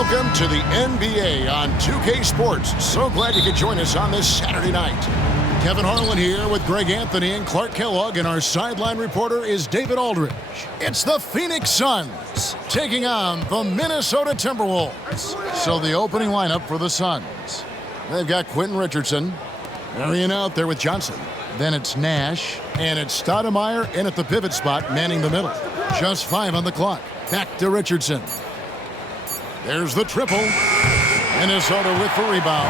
Welcome to the NBA on 2K Sports. So glad you could join us on this Saturday night. Kevin Harlan here with Greg Anthony and Clark Kellogg, and our sideline reporter is David Aldridge. It's the Phoenix Suns taking on the Minnesota Timberwolves. So the opening lineup for the Suns. They've got Quentin Richardson, Marion out there with Johnson. Then it's Nash, and it's Stoudemire in at the pivot spot, manning the middle. Just 5 on the clock. Back to Richardson. There's the triple. Minnesota with the rebound.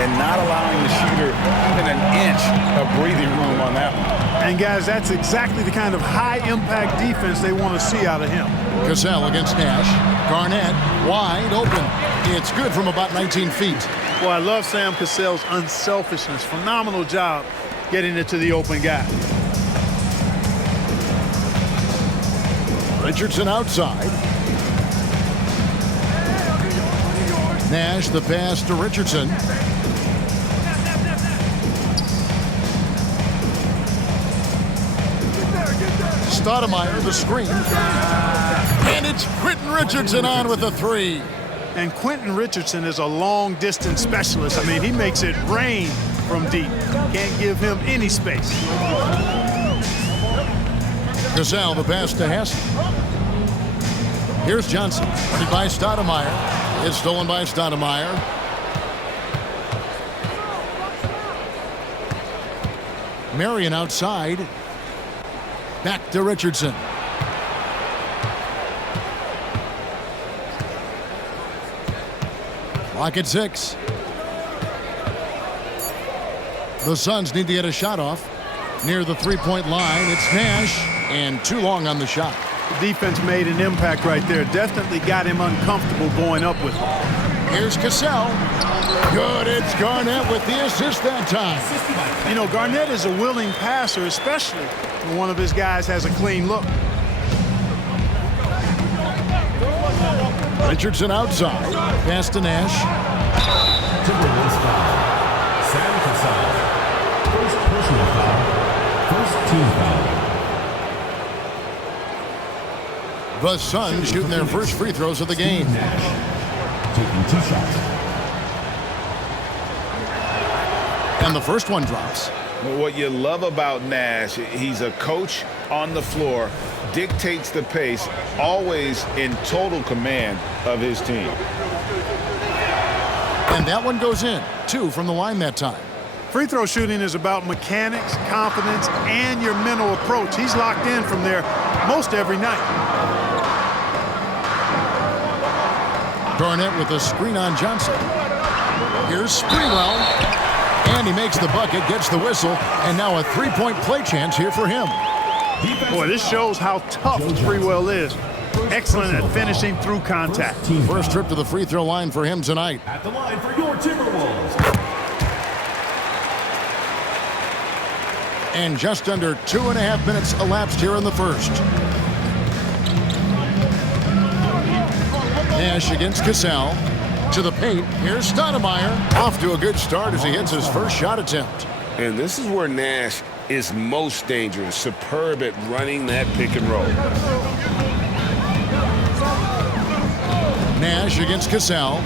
And not allowing the shooter even an inch of breathing room on that one. And, guys, that's exactly the kind of high-impact defense they want to see out of him. Cassell against Nash. Garnett wide open. It's good from about 19 feet. Well, I love Sam Cassell's unselfishness. Phenomenal job getting it to the open guy. Richardson outside. Nash the pass to Richardson. Stoudemire the screen. And it's Quentin Richardson on with a 3. And Quentin Richardson is a long-distance specialist. I mean, he makes it rain from deep. Can't give him any space. Cassell the pass to Hess. Here's Johnson. Running by Stoudemire. It's stolen by Stoudemire. Marion outside. Back to Richardson. Clock at 6. The Suns need to get a shot off. Near the three-point line, it's Nash, and too long on the shot. The defense made an impact right there. Definitely got him uncomfortable going up with it. Here's Cassell. Good, it's Garnett with the assist that time. You know, Garnett is a willing passer, especially when one of his guys has a clean look. Richardson outside. Pass to Nash. Timberwolves foul. Sam Cassell. First personal foul. First team foul. The Suns shooting their first free throws of the game. Nash taking 2 shots. And the first one drops. What you love about Nash, he's a coach on the floor, dictates the pace, always in total command of his team. And that one goes in. 2 from the line that time. Free throw shooting is about mechanics, confidence, and your mental approach. He's locked in from there most every night. Garnett with a screen on Johnson. Here's Sprewell. And he makes the bucket, gets the whistle, and now a 3-point play chance here for him. Boy, this shows how tough Sprewell is. Excellent at finishing through contact. First trip to the free throw line for him tonight. At the line for your Timberwolves. And just under 2.5 minutes elapsed here in the first. Nash against Cassell. To the paint. Here's Stoudemire. Off to a good start as he hits his first shot attempt. And this is where Nash is most dangerous. Superb at running that pick and roll. Nash against Cassell.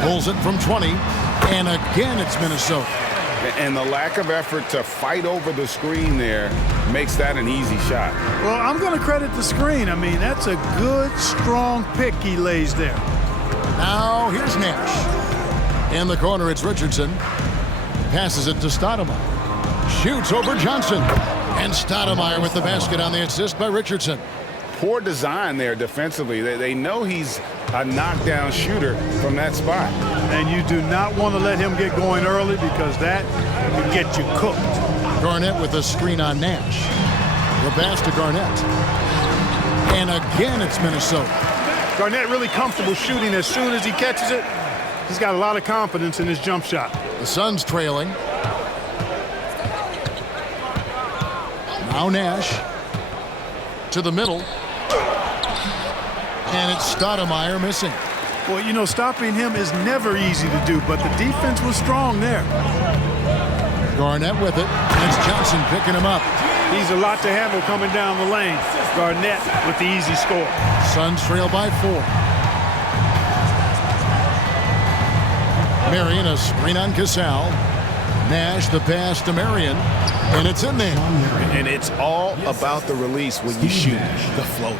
Pulls it from 20. And again, it's Minnesota. And the lack of effort to fight over the screen there makes that an easy shot. Well, I'm going to credit the screen. I mean, that's a good, strong pick he lays there. Now, here's Nash. In the corner, it's Richardson. Passes it to Stoudemire. Shoots over Johnson. And Stoudemire with the basket on the assist by Richardson. Poor design there defensively. They know he's a knockdown shooter from that spot. And you do not want to let him get going early because that can get you cooked. Garnett with a screen on Nash. The pass to Garnett. And again, it's Minnesota. Garnett really comfortable shooting as soon as he catches it. He's got a lot of confidence in his jump shot. The Suns trailing. Now Nash. To the middle. And it's Stoudemire missing. Well, you know, stopping him is never easy to do, but the defense was strong there. Garnett with it. And it's Johnson picking him up. He's a lot to handle coming down the lane. Garnett with the easy score. Suns trail by 4. Marion, a screen on Cassell. Nash, the pass to Marion, and it's in there. And it's all about the release when you shoot the floater.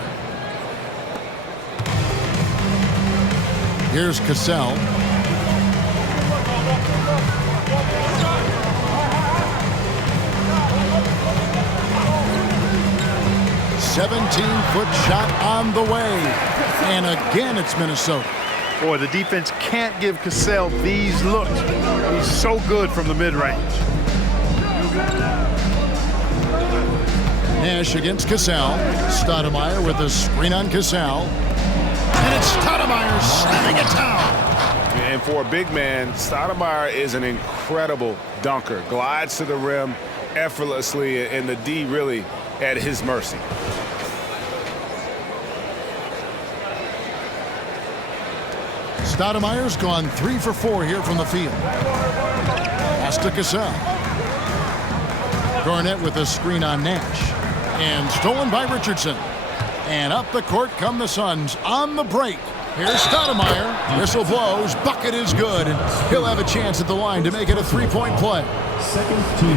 Here's Cassell. "17-foot shot on the way." And again, it's Minnesota. Boy, the defense can't give Cassell these looks. He's so good from the mid-range. Nash against Cassell. Stoudemire with a screen on Cassell. And it's Stoudemire slamming it down. And for a big man, Stoudemire is an incredible dunker. Glides to the rim effortlessly, and the D really at his mercy. Stoudemire's gone 3 for 4 here from the field. Pass to Cassell. Garnett with a screen on Nash. And stolen by Richardson. And up the court come the Suns on the break. Here's Stoudemire. Whistle blows. Bucket is good. And he'll have a chance at the line to make it a 3-point play.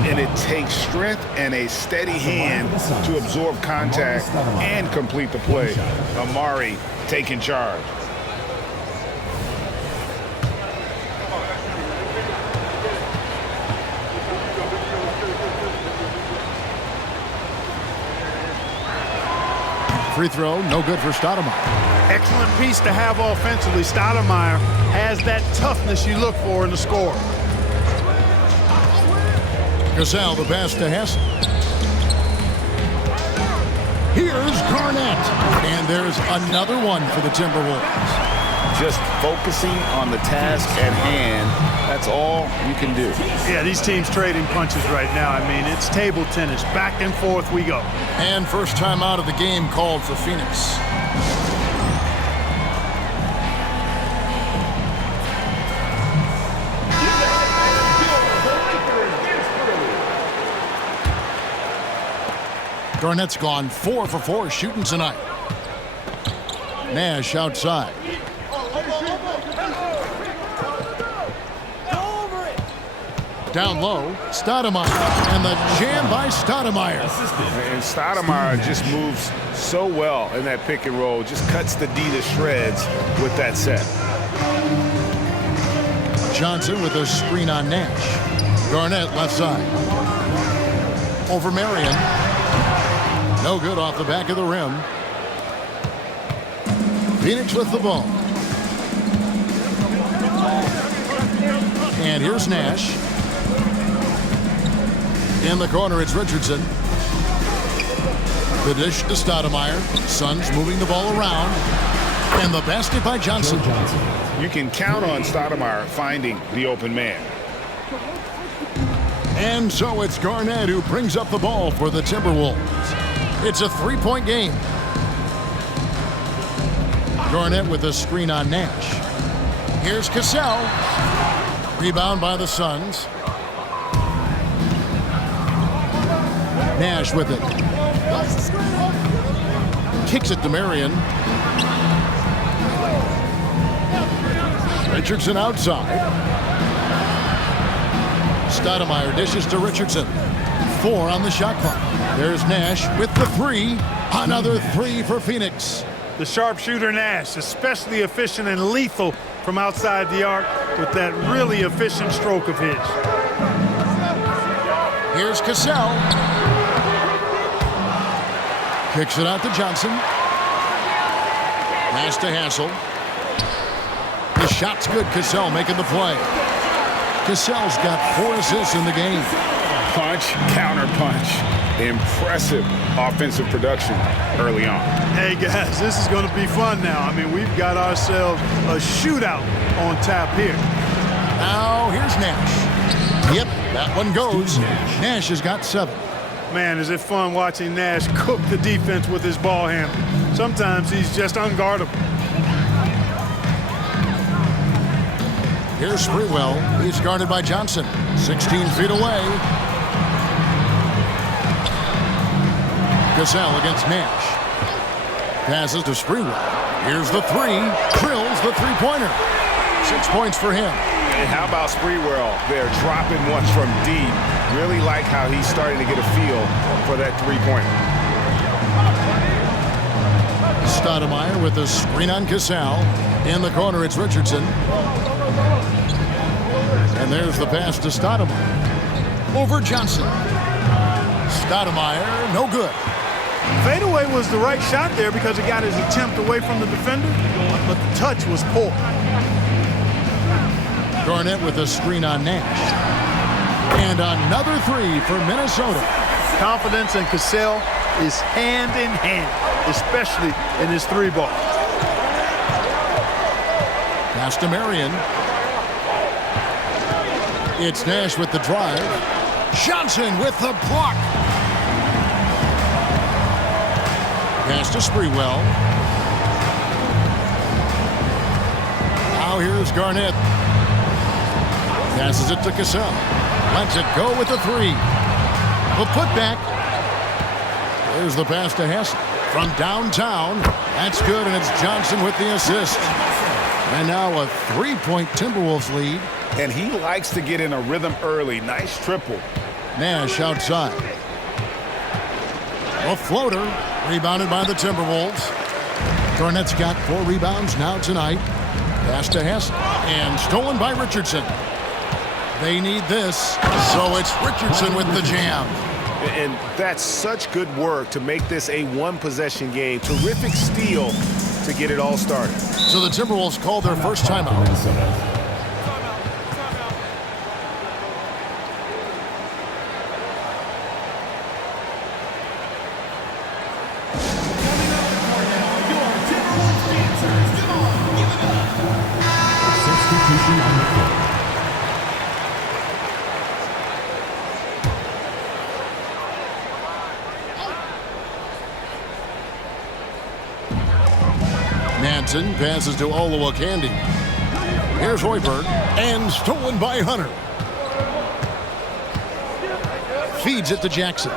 And it takes strength and a steady hand to absorb contact and complete the play. Amari taking charge. Free throw, no good for Stoudemire. Excellent piece to have offensively. Stoudemire has that toughness you look for in the score. Cassell, the pass to Hess. Here's Garnett. And there's another one for the Timberwolves. Just focusing on the task at hand, that's all you can do. Yeah, these teams trading punches right now. I mean, it's table tennis. Back and forth we go. And first time out of the game called for Phoenix. Garnett's gone 4 for 4 shooting tonight. Nash outside. Down low, Stoudemire, and the jam by Stoudemire. And Stoudemire just moves so well in that pick and roll, just cuts the D to shreds with that set. Johnson with a screen on Nash. Garnett left side. Over Marion. No good off the back of the rim. Phoenix with the ball. And here's Nash. In the corner, it's Richardson. The dish to Stoudemire. Suns moving the ball around. And the basket by Johnson. You can count on Stoudemire finding the open man. And so it's Garnett who brings up the ball for the Timberwolves. It's a 3-point game. Garnett with a screen on Nash. Here's Cassell. Rebound by the Suns. Nash with it. Kicks it to Marion. Richardson outside. Stoudemire dishes to Richardson. 4 on the shot clock. There's Nash with the 3. Another 3 for Phoenix. The sharpshooter Nash, especially efficient and lethal from outside the arc with that really efficient stroke of his. Here's Cassell. Kicks it out to Johnson. Pass to Hassel. The shot's good. Cassell making the play. Cassell's got 4 assists in the game. Punch, counter punch. Impressive offensive production early on. Hey guys, this is going to be fun now. I mean, we've got ourselves a shootout on tap here. Now here's Nash. Yep, that one goes. Nash has got 7. Man, is it fun watching Nash cook the defense with his ball handle. Sometimes he's just unguardable. Here's Sprewell. He's guarded by Johnson. 16 feet away. Cassell against Nash. Passes to Sprewell. Here's the three. Drills the three-pointer. 6 points for him. And how about Sprewell there, dropping ones from deep. Really like how he's starting to get a feel for that three-pointer. Stoudemire with the screen on Cassell. In the corner, it's Richardson. And there's the pass to Stoudemire. Over Johnson. Stoudemire, no good. Fadeaway was the right shot there because it got his attempt away from the defender, but the touch was poor. Garnett with a screen on Nash. And another three for Minnesota. Confidence in Cassell is hand in hand, especially in his three ball. Pass to Marion. It's Nash with the drive. Johnson with the block. Pass to Sprewell. Now here's Garnett. Passes it to Cassell. Lets it go with the three. The putback. There's the pass to Hess from downtown. That's good, and it's Johnson with the assist. And now a three-point Timberwolves lead. And he likes to get in a rhythm early. Nice triple. Nash outside. A floater. Rebounded by the Timberwolves. Garnett's got 4 rebounds now tonight. Pass to Hess. And stolen by Richardson. They need this. So it's Richardson with the jam. And that's such good work to make this a one-possession game. Terrific steal to get it all started. So the Timberwolves called their first timeout. Minnesota. Substitution on the court. Nansen passes to Olowokandi. Here's Hoiberg, and stolen by Hunter. Feeds it to Jackson.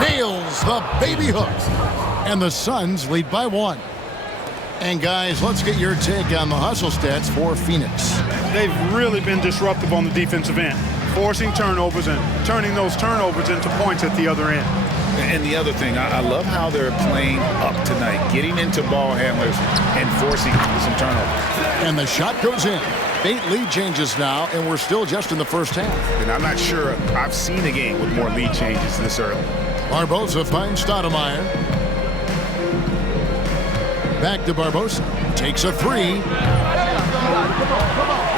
Nails the baby hook. And the Suns lead by 1. And guys, let's get your take on the hustle stats for Phoenix. They've really been disruptive on the defensive end, forcing turnovers and turning those turnovers into points at the other end. And the other thing, I love how they're playing up tonight, getting into ball handlers and forcing some turnovers. And the shot goes in. 8 lead changes now, and we're still just in the first half. And I'm not sure I've seen a game with more lead changes this early. Barbosa finds Stoudemire. Back to Barbosa. Takes a 3.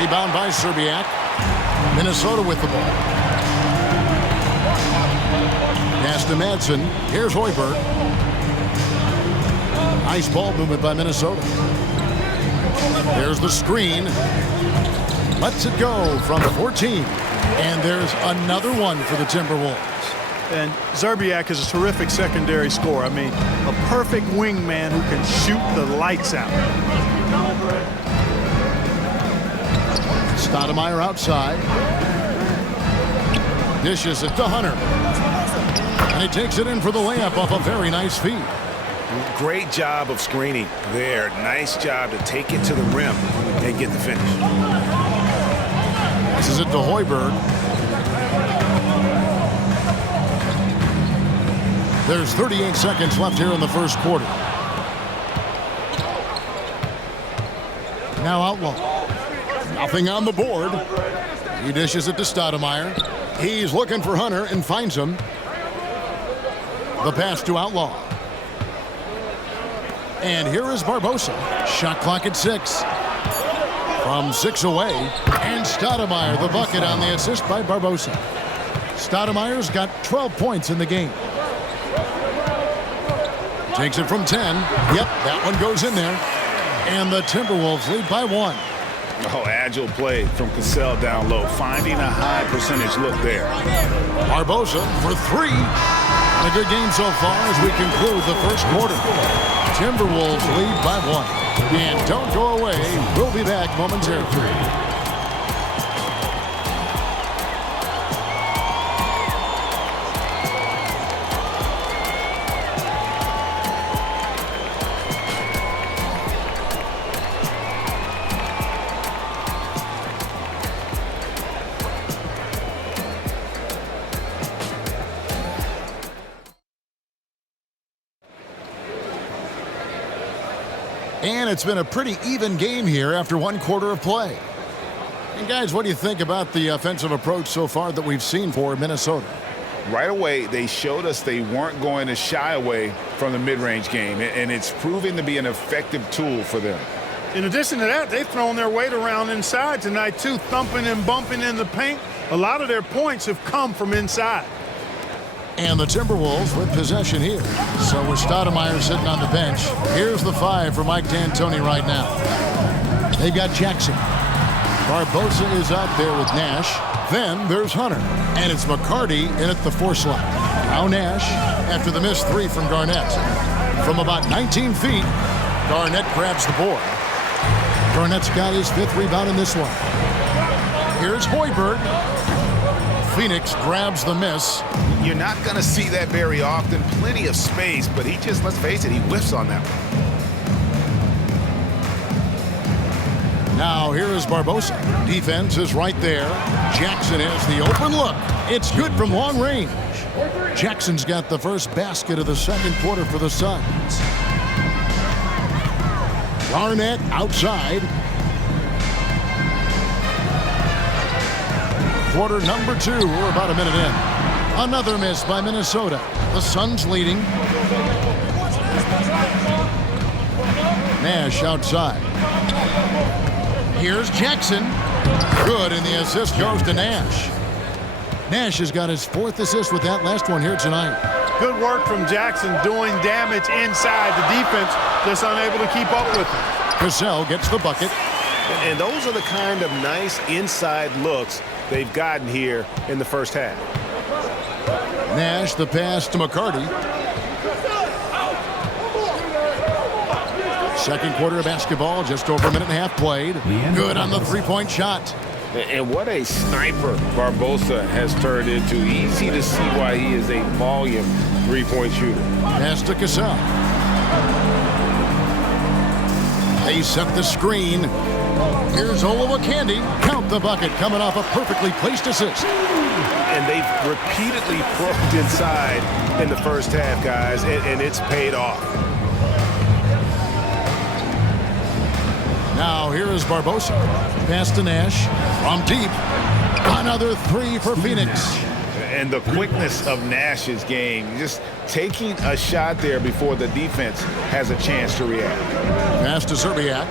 Rebound by Serbiak. Minnesota with the ball. Pass to Madsen. Here's Hoiberg. Nice ball movement by Minnesota. There's the screen. Lets it go from 14. And there's another one for the Timberwolves. And Serbiak is a terrific secondary scorer. I mean, a perfect wingman who can shoot the lights out. Stoudemire outside. Dishes it to Hunter. And he takes it in for the layup off a very nice feed. Great job of screening there. Nice job to take it to the rim and get the finish. This is it to Hoiberg. There's 38 seconds left here in the first quarter. Now Outlaw. Nothing on the board. He dishes it to Stoudemire. He's looking for Hunter and finds him. The pass to Outlaw. And here is Barbosa. Shot clock at 6. From 6 away. And Stoudemire, the bucket on the assist by Barbosa. Stoudemire's got 12 points in the game. Takes it from 10. Yep, that one goes in there. And the Timberwolves lead by 1. Oh, agile play from Cassell down low, finding a high percentage look there. Barbosa for 3. And a good game so far as we conclude the first quarter. Timberwolves lead by 1. And don't go away. We'll be back momentarily. And it's been a pretty even game here after one quarter of play. And guys, what do you think about the offensive approach so far that we've seen for Minnesota? Right away, they showed us they weren't going to shy away from the mid-range game, and it's proving to be an effective tool for them. In addition to that, they've thrown their weight around inside tonight, too, thumping and bumping in the paint. A lot of their points have come from inside. And the Timberwolves with possession here. So with Stoudemire sitting on the bench, here's the 5 for Mike D'Antoni right now. They've got Jackson. Barbosa is out there with Nash. Then there's Hunter. And it's McCarty in at the 4 slot. Now Nash after the missed 3 from Garnett. From about 19 feet, Garnett grabs the board. Garnett's got his 5th rebound in this one. Here's Hoiberg. Phoenix grabs the miss. You're not going to see that very often. Plenty of space, but he just, let's face it, he whiffs on that one. Now here is Barbosa. Defense is right there. Jackson has the open look. It's good from long range. Jackson's got the first basket of the second quarter for the Suns. Garnett outside. Quarter number 2. We're about a minute in. Another miss by Minnesota. The Suns leading. Nash outside. Here's Jackson. Good, and the assist goes to Nash. Nash has got his 4th assist with that last one here tonight. Good work from Jackson doing damage inside. The defense just unable to keep up with him. Cassell gets the bucket. And those are the kind of nice inside looks they've gotten here in the first half. Nash the pass to McCarty. Second quarter of basketball, just over a minute and a half played. Good on the 3-point shot. And what a sniper Barbosa has turned into. Easy to see why he is a volume 3-point shooter. Pass to Cassell. They set the screen. Here's Olowokandi. Count the bucket coming off a perfectly placed assist. And they've repeatedly probed inside in the first half, guys, and it's paid off. Now here is Barbosa. Pass to Nash. From deep. Another 3 for Phoenix. And the quickness of Nash's game, just taking a shot there before the defense has a chance to react. Pass to Serbiak.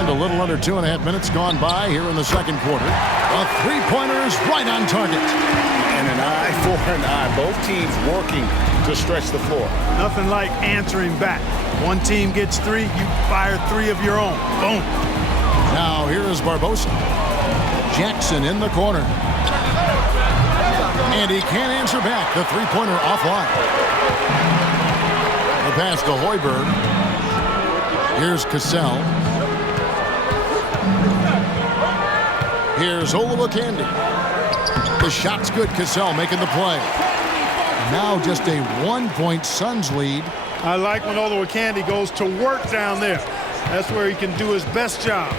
And a little under 2.5 minutes gone by here in the second quarter. A 3-pointer is right on target. And an eye for an eye. Both teams working to stretch the floor. Nothing like answering back. One team gets 3, you fire 3 of your own. Boom. Now here is Barbosa. Jackson in the corner. And he can't answer back. The 3-pointer offline. The pass to Hoiberg. Here's Cassell. Here's Olowokandi. The shot's good. Cassell making the play. Now just a 1-point Suns lead. I like when Olowokandi goes to work down there. That's where he can do his best job.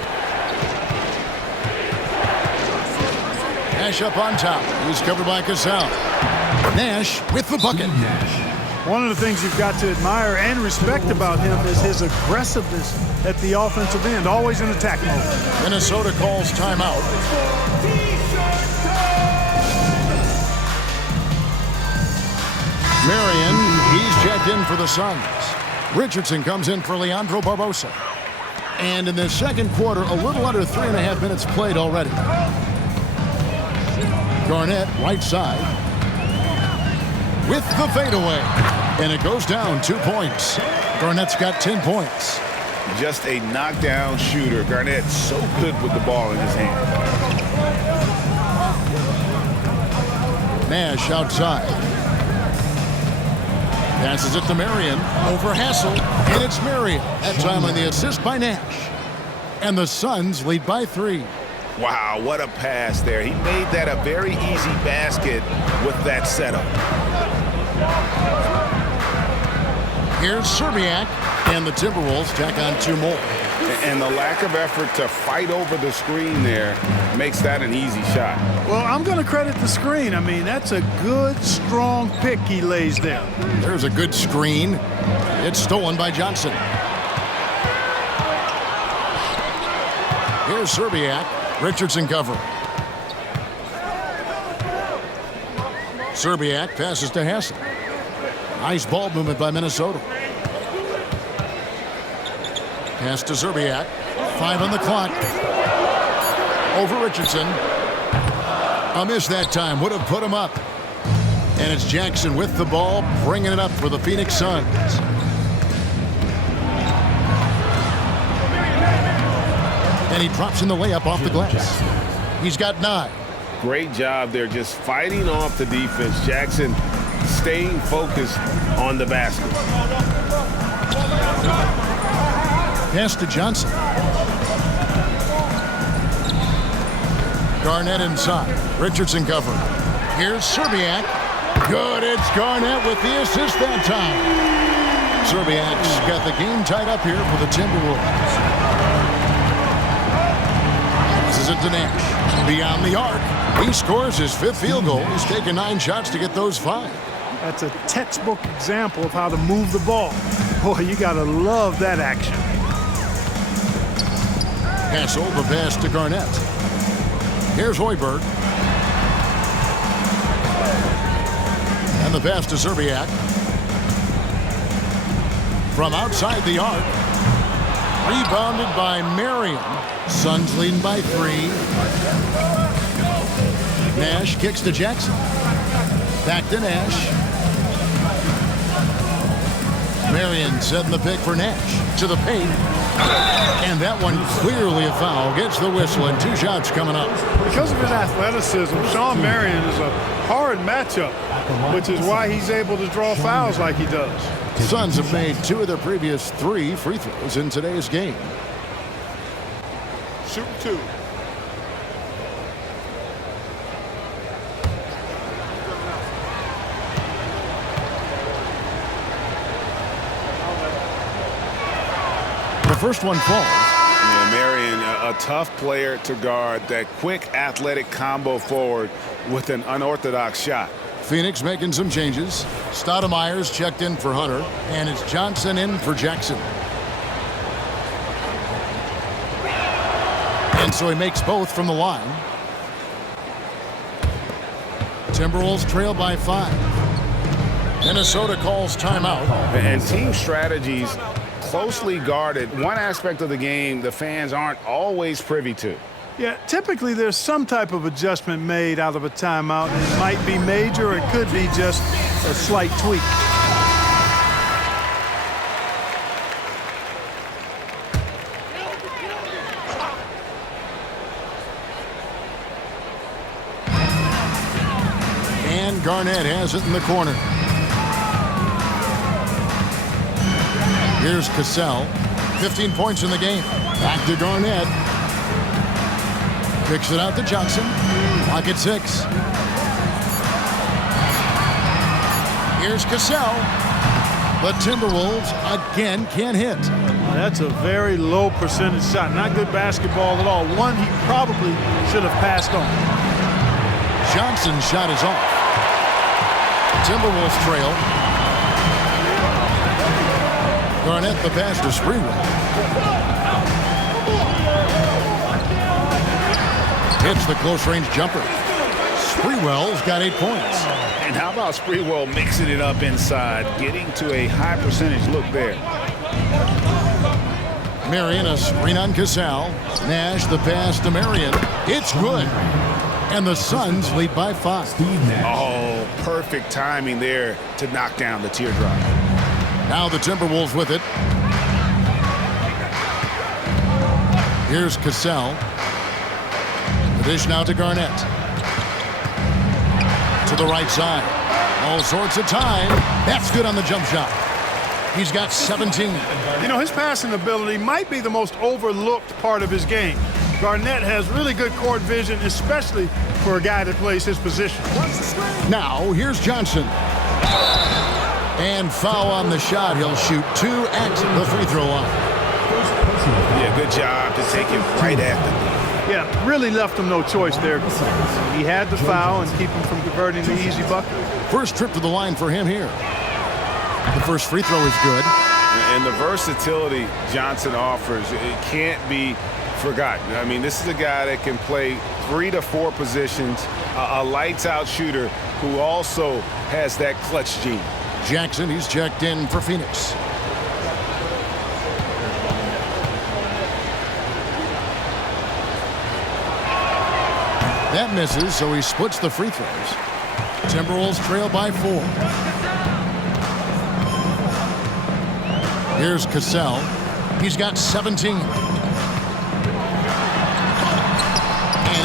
Nash up on top. He's covered by Cassell. Nash with the bucket. One of the things you've got to admire and respect about him is his aggressiveness at the offensive end, always in attack mode. Minnesota calls timeout. Marion, he's checked in for the Suns. Richardson comes in for Leandro Barbosa. And in the second quarter, a little under 3.5 minutes played already. Garnett, right side. With the fadeaway. And it goes down 2 points. Garnett's got 10 points. Just a knockdown shooter. Garnett so good with the ball in his hand. Nash outside. Passes it to Marion. Over Hassel. And it's Marion. That time on the assist by Nash. And the Suns lead by 3. Wow, what a pass there. He made that a very easy basket with that setup. Here's Serbiak. And the Timberwolves tack on 2 more. And the lack of effort to fight over the screen there makes that an easy shot. Well, I'm going to credit the screen. I mean, that's a good, strong pick he lays there. There's a good screen. It's stolen by Johnson. Here's Serbiak. Richardson cover. Serbiak passes to Hassan. Nice ball movement by Minnesota. Pass to Serbiak. 5 on the clock. Over Richardson. A miss that time. Would have put him up. And it's Jackson with the ball, bringing it up for the Phoenix Suns. And he drops in the layup off the glass. He's got 9. Great job there, just fighting off the defense. Jackson staying focused on the basket. Pass to Johnson. Garnett inside. Richardson cover. Here's Serbiak. Good. It's Garnett with the assist that time. Serbiak's got the game tied up here for the Timberwolves. This is it to Nash. Beyond the arc. He scores his 5th field goal. He's taken 9 shots to get those 5. That's a textbook example of how to move the ball. Boy, you got to love that action. Hassel, the pass to Garnett. Here's Hoiberg. And the pass to Serbiak. From outside the arc. Rebounded by Marion. Suns leading by 3. Nash kicks to Jackson. Back to Nash. Marion setting the pick for Nash. To the paint. And that one clearly a foul. Gets the whistle and 2 shots coming up. Because of his athleticism, Shawn Marion is a hard matchup, which is why he's able to draw fouls like he does. Suns have made 2 of their previous 3 free throws in today's game. Shoot 2. The first one falls. Yeah, Marion, a tough player to guard. That quick athletic combo forward with an unorthodox shot. Phoenix making some changes. Stoudemire's checked in for Hunter, and it's Johnson in for Jackson. And so he makes both from the line. Timberwolves trail by 5. Minnesota calls timeout. And team strategies closely guarded. One aspect of the game the fans aren't always privy to. Yeah, typically there's some type of adjustment made out of a timeout. It might be major, or it could be just a slight tweak. And Garnett has it in the corner. Here's Cassell. 15 points in the game. Back to Garnett. Kicks it out to Johnson. Clock at 6. Here's Cassell. The Timberwolves again can't hit. That's a very low percentage shot. Not good basketball at all. One he probably should have passed on. Johnson's shot is off. Timberwolves trail. Garnett the pass to Sprewell. Hits the close-range jumper. Sprewell's got 8 points. And how about Sprewell mixing it up inside, getting to a high percentage look there. Marion a screen on Cassell. Nash the pass to Marion. It's good. And the Suns lead by 5. Oh, perfect timing there to knock down the teardrop. Now the Timberwolves with it. Here's Cassell. The dish now to Garnett. To the right side. All sorts of time. That's good on the jump shot. He's got 17. You know, his passing ability might be the most overlooked part of his game. Garnett has really good court vision, especially for a guy that plays his position. Now, here's Johnson. And foul on the shot. He'll shoot 2 at the free throw line. Yeah, good job to take him right at the knee. Yeah, really left him no choice there. He had to foul and keep him from converting the easy bucket. First trip to the line for him here. The first free throw is good. And the versatility Johnson offers, it can't be forgotten. I mean, this is a guy that can play 3 to 4 positions, a lights-out shooter who also has that clutch gene. Jackson, he's checked in for Phoenix. That misses, so he splits the free throws. Timberwolves trail by 4. Here's Cassell. He's got 17. And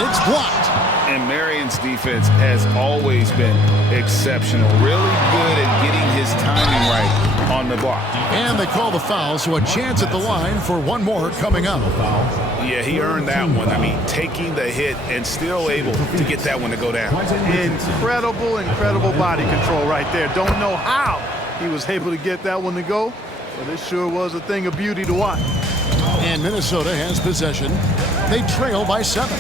it's blocked. And Marion's defense has always been exceptional. Really good at getting his timing right on the block. And they call the foul, so a chance at the line for one more coming up. Yeah, he earned that one. I mean, taking the hit and still able to get that one to go down. Incredible body control right there. Don't know how he was able to get that one to go, but it sure was a thing of beauty to watch. And Minnesota has possession. They trail by 7.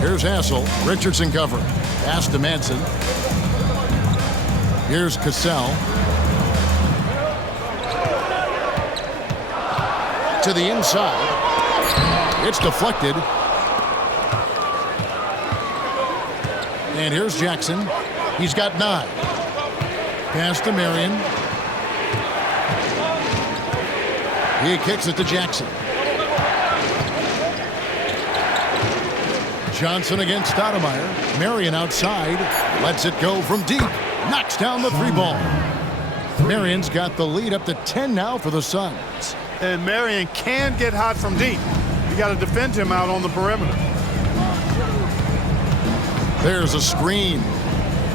Here's Hassel. Richardson cover. Pass to Manson. Here's Cassell. To the inside. It's deflected. And here's Jackson. He's got 9. Pass to Marion. He kicks it to Jackson. Johnson against Stoudemire. Marion outside. Lets it go from deep. Knocks down the 3 ball. Marion's got the lead up to 10 now for the Suns. And Marion can get hot from deep. You got to defend him out on the perimeter. There's a screen.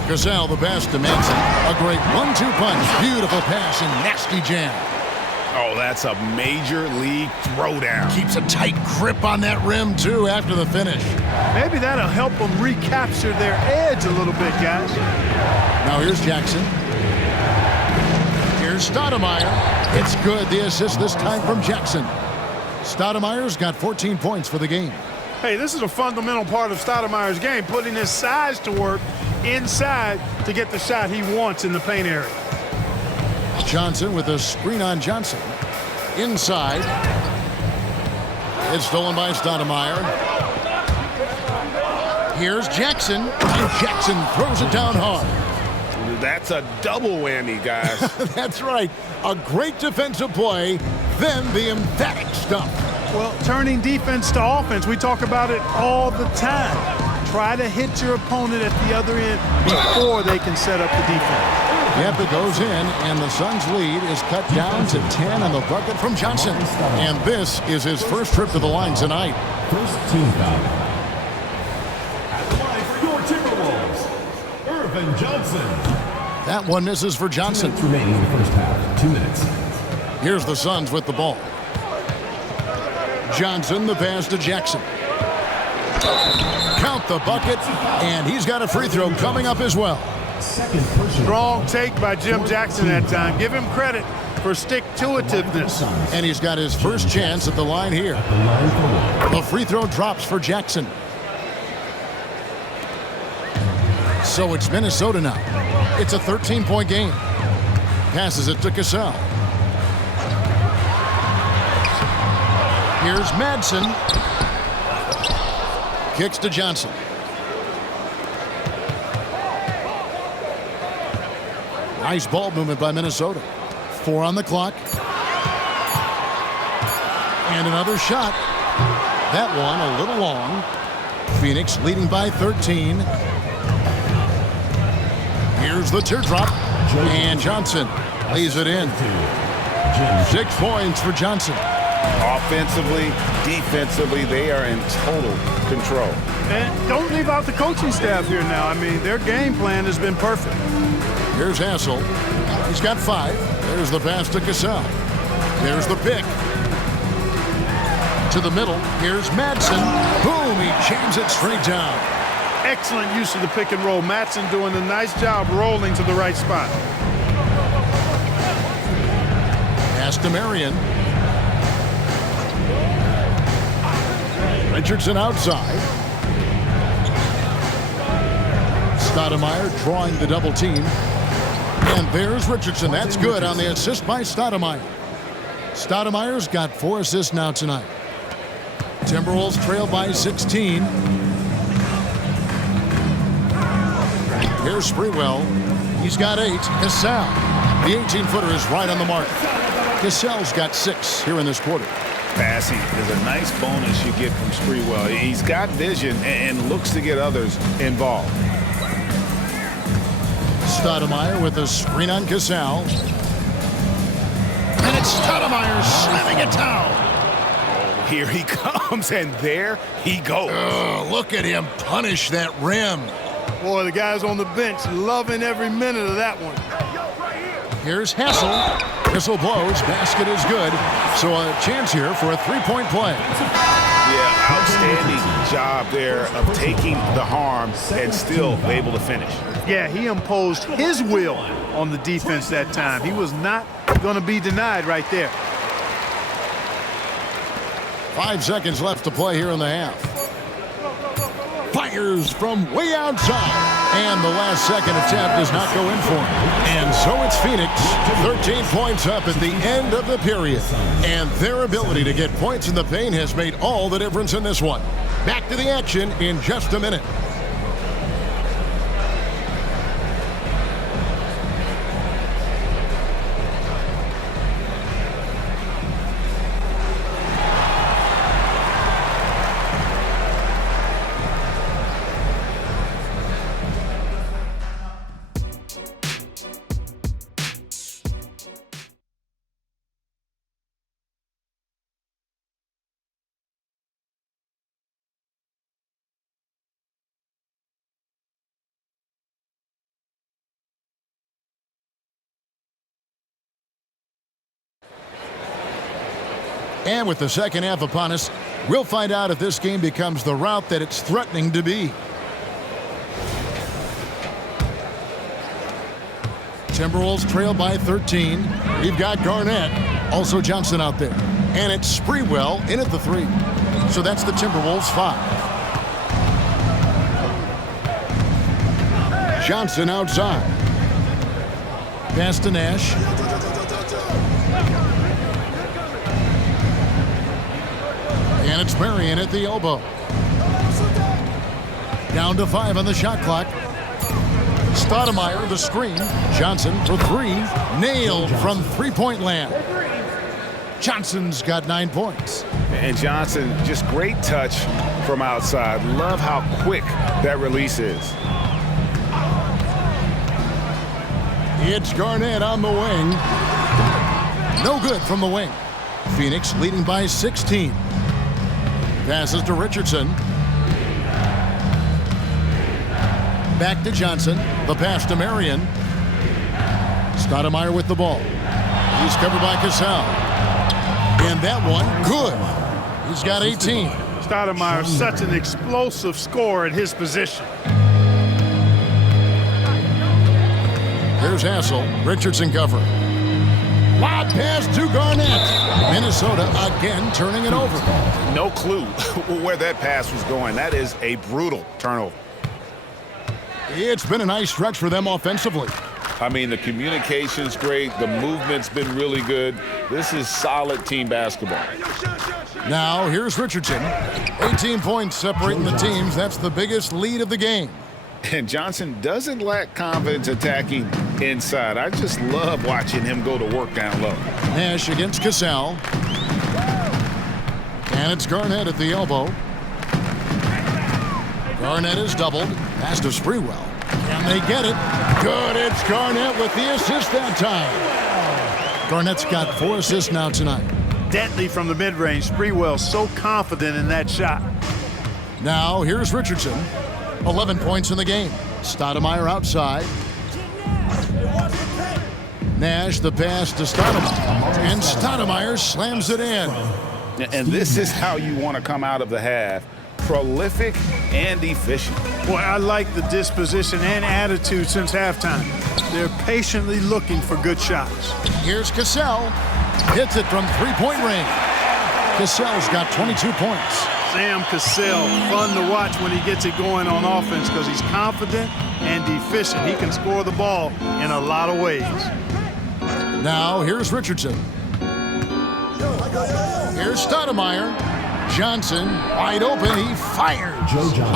Gazelle the pass to Manson. A great 1-2 punch. Beautiful pass and nasty jam. Oh, that's a major league throwdown. Keeps a tight grip on that rim, too, after the finish. Maybe that'll help them recapture their edge a little bit, guys. Now here's Jackson. Here's Stoudemire. It's good. The assist this time from Jackson. Stoudemire's got 14 points for the game. Hey, this is a fundamental part of Stoudemire's game, putting his size to work inside to get the shot he wants in the paint area. Johnson with a screen on Johnson. Inside. It's stolen by Stoudemire. Here's Jackson. And Jackson throws it down hard. That's a double whammy, guys. That's right. A great defensive play, then the emphatic stuff. Well, turning defense to offense, we talk about it all the time. Try to hit your opponent at the other end before they can set up the defense. Yep, it goes in, and the Suns' lead is cut down to 10 on the bucket from Johnson. And this is his first trip to the line tonight. First team foul. At the line for your Timberwolves, Irvin Johnson. That one misses for Johnson. 2 minutes remaining in the first half. 2 minutes. Here's the Suns with the ball. Johnson, the pass to Jackson. Count the bucket, and he's got a free throw coming up as well. Strong take by Jim Jackson that time. Give him credit for stick-to-itiveness. And he's got his first chance at the line here. The free throw drops for Jackson. So it's Minnesota now. It's a 13-point game. Passes it to Cassell. Here's Madsen. Kicks to Johnson. Nice ball movement by Minnesota. 4 on the clock. And another shot. That one a little long. Phoenix leading by 13. Here's the teardrop. And Johnson lays it in. 6 points for Johnson. Offensively, defensively, they are in total control. And don't leave out the coaching staff here now. I mean, their game plan has been perfect. Here's Hassel. He's got 5. There's the pass to Cassell. There's the pick. To the middle. Here's Madsen. Boom! He jams it straight down. Excellent use of the pick and roll. Matson doing a nice job rolling to the right spot. Pass to Marion. Richardson outside. Stoudemire drawing the double team. And there's Richardson. That's good on the assist by Stoudemire. Stoudemire's got 4 assists now tonight. Timberwolves trail by 16. Here's Sprewell. He's got 8. Cassell. The 18-footer is right on the mark. Cassell's got 6 here in this quarter. Passing is a nice bonus you get from Sprewell. He's got vision and looks to get others involved. Stoudemire with a screen on Cassell. And it's Stoudemire slamming it down. Here he comes, and there he goes. Look at him punish that rim. Boy, the guys on the bench loving every minute of that one. Here's Hassel. Whistle blows. Basket is good. So a chance here for a three-point play. Yeah, outstanding job there of taking the harm and still able to finish. Yeah, he imposed his will on the defense that time. He was not going to be denied right there. 5 seconds left to play here in the half. Fires from way outside. And the last second attempt does not go in for him. And so it's Phoenix, 13 points up at the end of the period. And their ability to get points in the paint has made all the difference in this one. Back to the action in just a minute. And with the second half upon us, we'll find out if this game becomes the route that it's threatening to be. Timberwolves trail by 13. We've got Garnett, also Johnson out there. And it's Sprewell in at the 3. So that's the Timberwolves 5. Johnson outside. Pass to Nash. And it's Marion at the elbow. Down to 5 on the shot clock. Stoudemire, the screen. Johnson for 3. Nailed from three-point land. Johnson's got 9 points. And Johnson, just great touch from outside. Love how quick that release is. It's Garnett on the wing. No good from the wing. Phoenix leading by 16. Passes to Richardson. Back to Johnson. The pass to Marion. Stoudemire with the ball. He's covered by Cassell. And that one, good. He's got 18. Stoudemire, such an explosive scorer at his position. Here's Hassel. Richardson covering. Lob pass to Garnett. Minnesota again turning it over. No clue where that pass was going. That is a brutal turnover. It's been a nice stretch for them offensively. I mean, the communication's great. The movement's been really good. This is solid team basketball. Now, here's Richardson. 18 points separating the teams. That's the biggest lead of the game. And Johnson doesn't lack confidence attacking inside. I just love watching him go to work down low. Nash against Cassell. And it's Garnett at the elbow. Garnett is doubled. Pass to Sprewell. Can they get it? Good. It's Garnett with the assist that time. Garnett's got 4 assists now tonight. Deadly from the mid-range. Sprewell so confident in that shot. Now, here's Richardson. 11 points in the game. Stoudemire outside. Nash the pass to Stoudemire. And Stoudemire slams it in. And this is how you want to come out of the half. prolific and efficient. Boy, I like the disposition and attitude since halftime. They're patiently looking for good shots. Here's Cassell. Hits it from three-point range. Cassell's got 22 points. Sam Cassell, fun to watch when he gets it going on offense because he's confident and efficient. He can score the ball in a lot of ways. Now, here's Richardson. Here's Stoudemire. Johnson, wide open, he fires.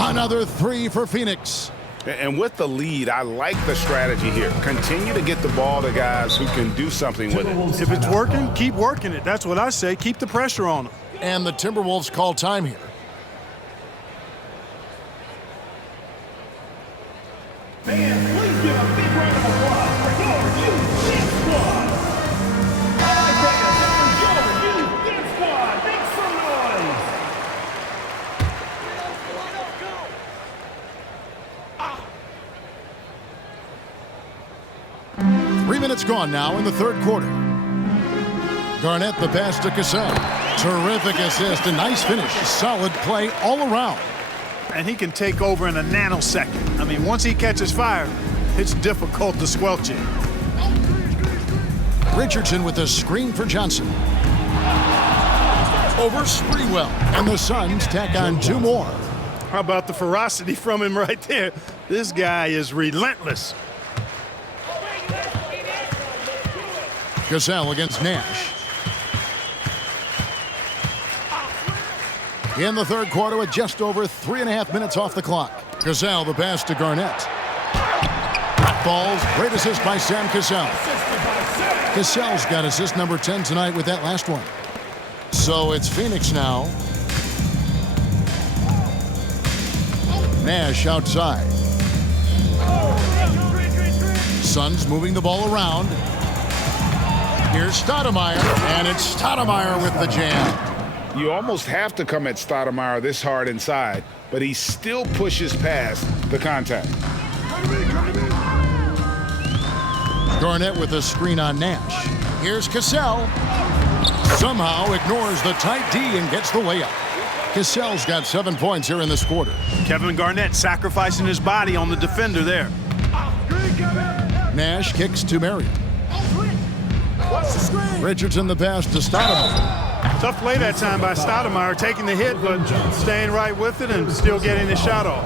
Another three for Phoenix. And with the lead, I like the strategy here. Continue to get the ball to guys who can do something with it. If it's working, keep working it. That's what I say. Keep the pressure on them. And the Timberwolves call time here. Fans, please give a big round of applause for your youth squad. All right, fans, your youth squad. Make some noise. 3 minutes gone now in the third quarter. Garnett the pass to Cassell. Terrific assist, a nice finish. Solid play all around. And he can take over in a nanosecond. I mean, once he catches fire, it's difficult to squelch it. Richardson with a screen for Johnson. Over Sprewell. And the Suns tack on two more. How about the ferocity from him right there? This guy is relentless. Cassell against Nash. In the third quarter with just over 3.5 minutes off the clock. Cassell the pass to Garnett. Hot balls. Great assist by Sam Cassell. Cassell's got assist number 10 tonight with that last one. So it's Phoenix now. Nash outside. Suns moving the ball around. Here's Stoudemire, and it's Stoudemire with the jam. You almost have to come at Stoudemire this hard inside, but he still pushes past the contact. Garnett with a screen on Nash. Here's Cassell. Somehow ignores the tight D and gets the layup. Cassell's got 7 points here in this quarter. Kevin Garnett sacrificing his body on the defender there. Nash kicks to Marion. Richardson the pass to Stoudemire. Tough play that time by Stoudemire, taking the hit, but staying right with it and still getting the shot off.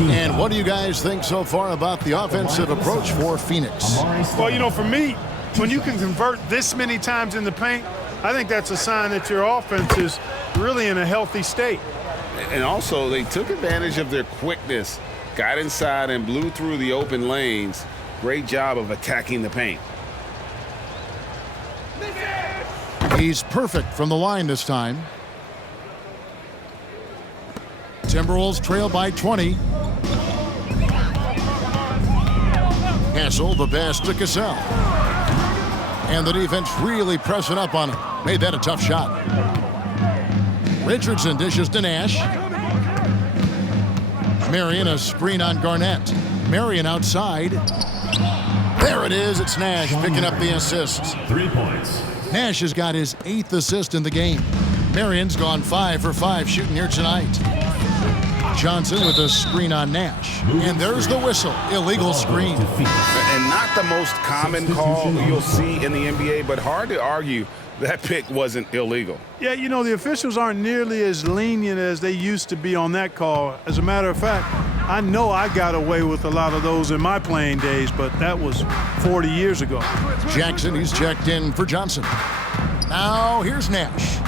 And what do you guys think so far about the offensive approach for Phoenix? Well, you know, for me, when you can convert this many times in the paint, I think that's a sign that your offense is really in a healthy state. And also, they took advantage of their quickness, got inside and blew through the open lanes. Great job of attacking the paint. He's perfect from the line this time. Timberwolves trail by 20. Hassel the pass to Cassell. And the defense really pressing up on him. Made that a tough shot. Richardson dishes to Nash. Marion a screen on Garnett. Marion outside. There it is. It's Nash picking up the assist. 3 points. Nash has got his 8th assist in the game. Marion's gone 5 for 5 shooting here tonight. Johnson with a screen on Nash. And there's the whistle. Illegal screen. And not the most common call you'll see in the NBA, but hard to argue that pick wasn't illegal. Yeah, you know, the officials aren't nearly as lenient as they used to be on that call. As a matter of fact, I know I got away with a lot of those in my playing days, but that was 40 years ago. Jackson, he's checked in for Johnson. Now here's Nash.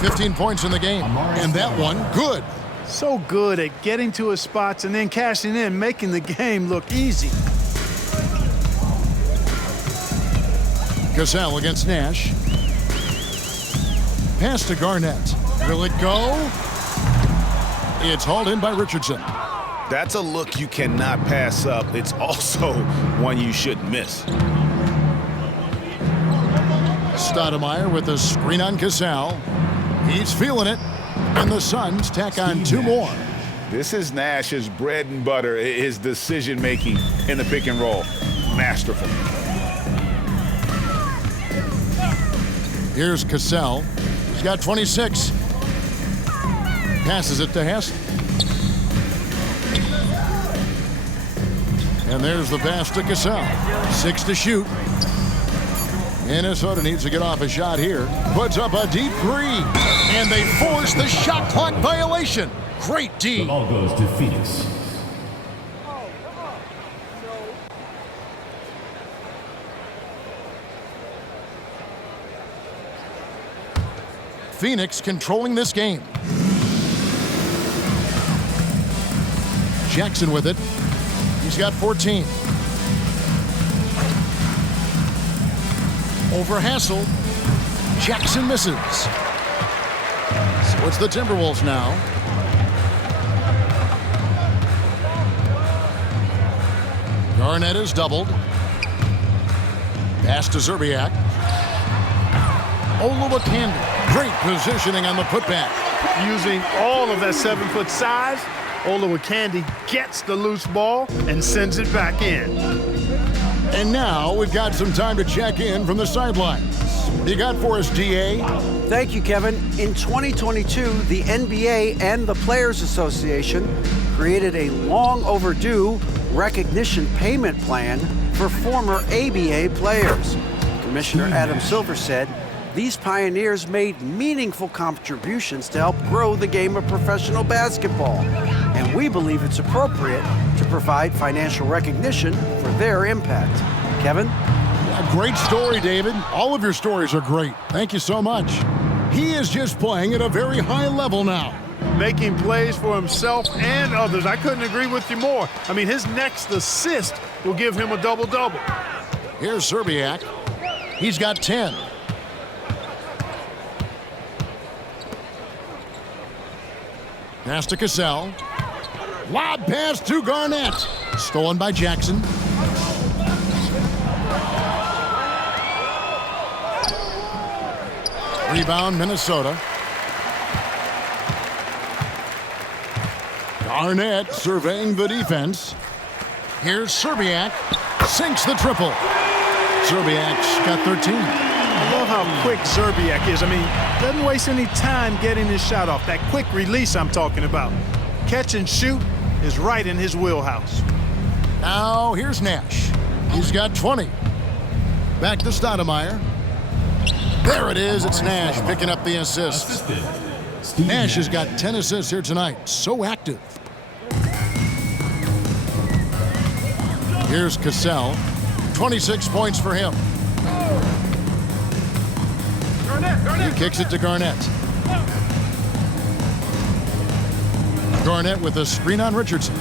15 points in the game. And that one, good. So good at getting to his spots and then cashing in, making the game look easy. Cassell against Nash. Pass to Garnett. Will it go? It's hauled in by Richardson. That's a look you cannot pass up. It's also one you shouldn't miss. Stoudemire with a screen on Cassell. He's feeling it. And the Suns tack on 2 more. This is Nash's bread and butter, his decision-making in the pick and roll. Masterful. Here's Cassell. He's got 26. passes it to Hess. And there's the pass to Cassell. 6 to shoot. Minnesota needs to get off a shot here. Puts up a deep 3. And they force the shot clock violation. Great D. The ball goes to Phoenix. Phoenix controlling this game. Jackson with it. He's got 14. Over Hassel. Jackson misses. So it's the Timberwolves now. Garnett is doubled. Pass to Zerbiak. Olowokandi. Great positioning on the putback. Using all of that 7-foot size, Olowokandi gets the loose ball and sends it back in. And now we've got some time to check in from the sidelines. You got for us, DA? Thank you, Kevin. In 2022, the NBA and the Players Association created a long overdue recognition payment plan for former ABA players. Commissioner Adam Silver said these pioneers made meaningful contributions to help grow the game of professional basketball, and we believe it's appropriate to provide financial recognition for their impact. Kevin? A great story, David. All of your stories are great. Thank you so much. He is just playing at a very high level now. Making plays for himself and others. I couldn't agree with you more. I mean, his next assist will give him a double-double. Here's Zerbiak. He's got 10. Pass to Cassell. Lob pass to Garnett. Stolen by Jackson. Rebound, Minnesota. Garnett surveying the defense. Here's Zerbiak. Sinks the triple. Zerbiak's got 13. I love how quick Zerbiak is. I mean, doesn't waste any time getting his shot off. That quick release I'm talking about. Catch and shoot is right in his wheelhouse. Now here's Nash. He's got 20. Back to Stoudemire. There it is. It's Nash picking up the assist. Nash has got 10 assists here tonight. So active. Here's Cassell. 26 points for him. He kicks it to Garnett. Garnett with a screen on Richardson.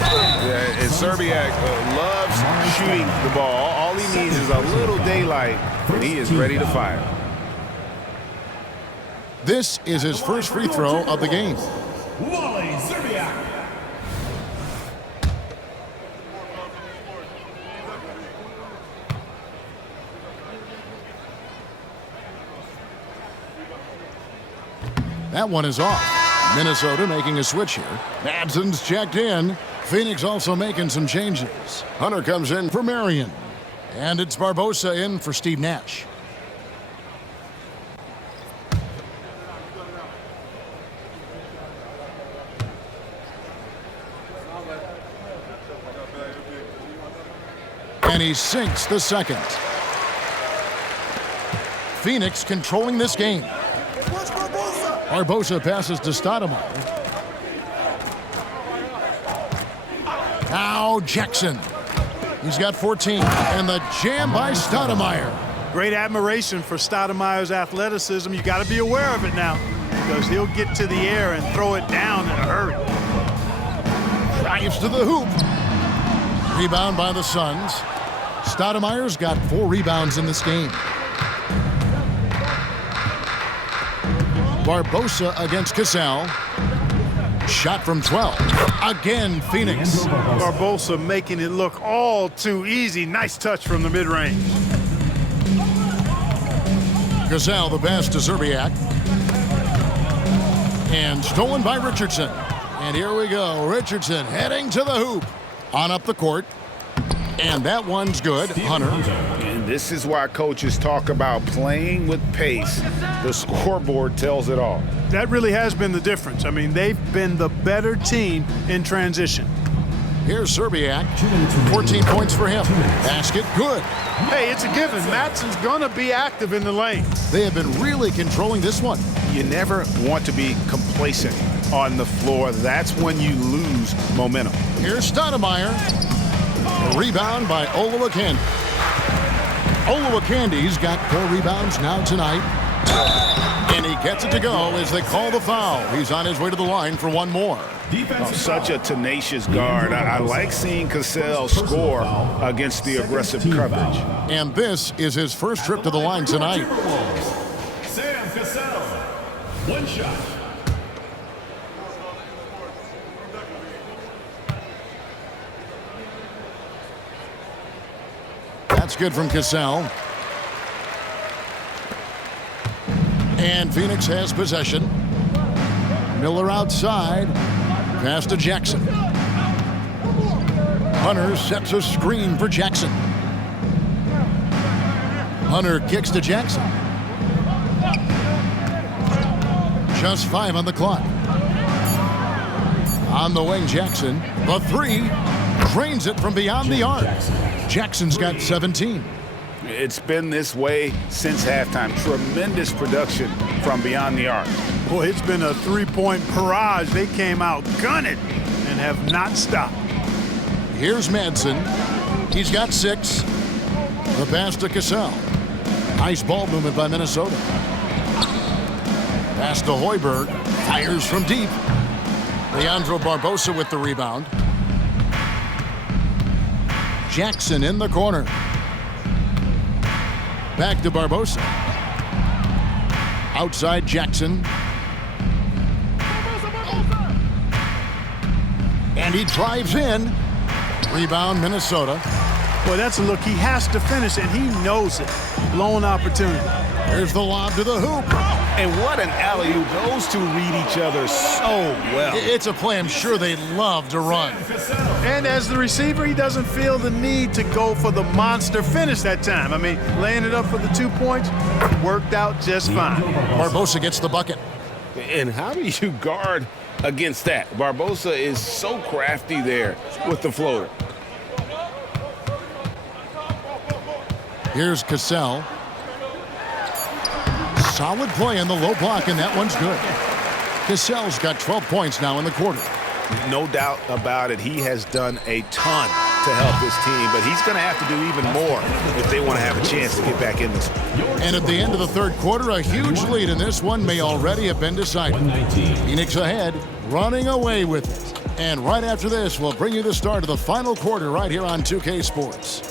Yeah, and Zerbiak loves shooting the ball. All he needs is a little daylight, and he is ready to fire. This is his first free throw of the game. Wally Zerbiak. That one is off. Minnesota making a switch here. Madsen's checked in. Phoenix also making some changes. Hunter comes in for Marion. And it's Barbosa in for Steve Nash. And he sinks the second. Phoenix controlling this game. Barbosa passes to Stoudemire. Now Jackson. He's got 14. And the jam by Stoudemire. Great admiration for Stoudemire's athleticism. You got to be aware of it now, because he'll get to the air and throw it down in a hurry. Drives to the hoop. Rebound by the Suns. Stoudemire's got 4 rebounds in this game. Barbosa against Cassell. Shot from 12. Again, Phoenix. Barbosa making it look all too easy. Nice touch from the mid-range. Cassell, the pass to Zerbiak. And stolen by Richardson. And here we go. Richardson heading to the hoop. On up the court. And that one's good. Hunter. And this is why coaches talk about playing with pace. The scoreboard tells it all. That really has been the difference. I mean, they've been the better team in transition. Here's Serbiak. 14 points for him. Basket, good. Hey, it's a given. Matson's going to be active in the lane. They have been really controlling this one. You never want to be complacent on the floor. That's when you lose momentum. Here's Stoudemire. A rebound by Olowokandi. Olowokandi's got 4 rebounds now tonight. And he gets it to go as they call the foul. He's on his way to the line for one more. Such a tenacious guard. I like seeing Cassell score against the aggressive coverage. And this is his first trip to the line tonight. Sam Cassell. One shot. That's good from Cassell. And Phoenix has possession. Miller outside. Pass to Jackson. Hunter sets a screen for Jackson. Hunter kicks to Jackson. Just 5 on the clock. On the wing, Jackson. The 3. Drains it from beyond the arc. Jackson's got 17. It's been this way since halftime. Tremendous production from beyond the arc. Boy, it's been a three-point barrage. They came out gunning and have not stopped. Here's Madsen. He's got 6. The pass to Cassell. Nice ball movement by Minnesota. Pass to Hoiberg. Fires from deep. Leandro Barbosa with the rebound. Jackson in the corner. Back to Barbosa. Outside Jackson. And he drives in. Rebound Minnesota. Boy, that's a look. He has to finish, and he knows it. Blown opportunity. There's the lob to the hoop. And what an alley-oop. Those two read each other so well. It's a play I'm sure they love to run. And as the receiver, he doesn't feel the need to go for the monster finish that time. I mean, laying it up for the 2 points worked out just fine. Barbosa gets the bucket. And how do you guard against that? Barbosa is so crafty there with the floater. Here's Cassell. Solid play in the low block, and that one's good. Cassell's got 12 points now in the quarter. No doubt about it. He has done a ton to help his team, but he's going to have to do even more if they want to have a chance to get back in this one. And at the end of the third quarter, a huge lead in this one may already have been decided. Phoenix ahead, running away with it. And right after this, we'll bring you the start of the final quarter right here on 2K Sports.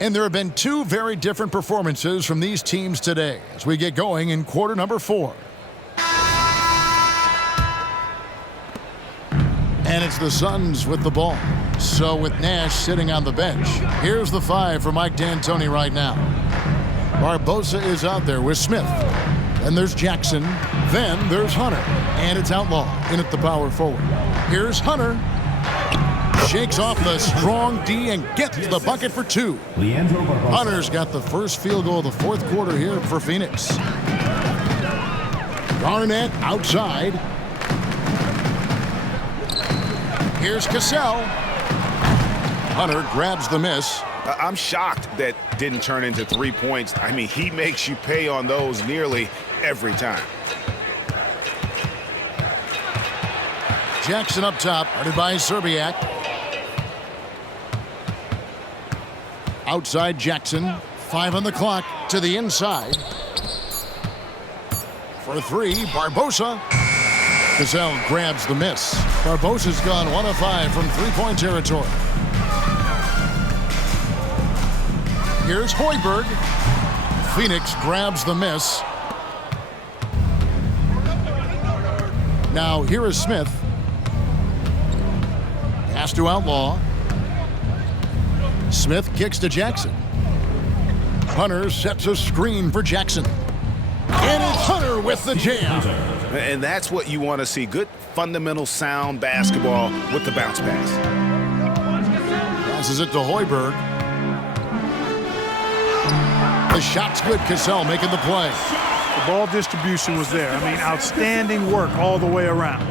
And there have been 2 very different performances from these teams today as we get going in quarter number 4. And it's the Suns with the ball. So with Nash sitting on the bench, here's the 5 for Mike D'Antoni right now. Barbosa is out there with Smith. Then there's Jackson. Then there's Hunter. And it's Outlaw in at the power forward. Here's Hunter. Shakes off the strong D and gets the bucket for 2. Hunter's got the first field goal of the fourth quarter here for Phoenix. Garnett outside. Here's Cassell. Hunter grabs the miss. I'm shocked that didn't turn into 3 points. I mean, he makes you pay on those nearly every time. Jackson up top, guarded by Serbiak. Outside Jackson, 5 on the clock, to the inside. For 3, Barbosa. Cassell grabs the miss. Barbosa's gone 1 of 5 from 3-point territory. Here's Hoiberg. Phoenix grabs the miss. Now here is Smith. Pass to Outlaw. Smith kicks to Jackson. Hunter sets a screen for Jackson. And it's Hunter with the jam. And that's what you want to see. Good, fundamental, sound basketball with the bounce pass. Passes it to Hoiberg. The shot's good. Cassell making the play. The ball distribution was there. I mean, outstanding work all the way around.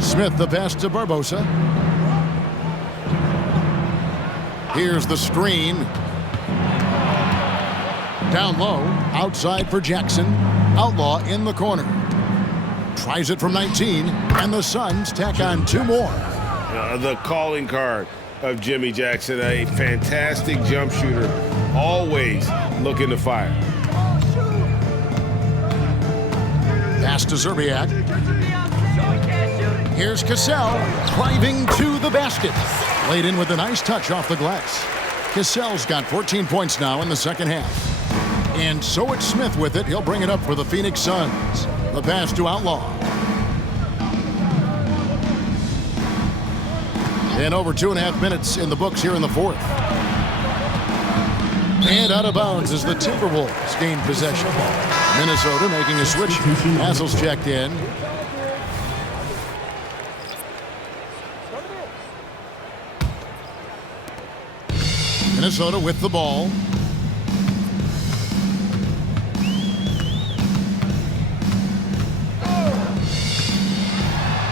Smith the pass to Barbosa. Here's the screen. Down low, outside for Jackson. Outlaw in the corner. Tries it from 19, and the Suns tack on 2 more. The calling card of Jimmy Jackson, a fantastic jump shooter, always looking to fire. Pass to Zerbiak. Here's Cassell, driving to the basket. Laid in with a nice touch off the glass. Cassell's got 14 points now in the second half. And so it's Smith with it. He'll bring it up for the Phoenix Suns. The pass to Outlaw. And over 2.5 minutes in the books here in the fourth. And out of bounds as the Timberwolves gain possession. Minnesota making a switch. Hassel's checked in. Minnesota with the ball.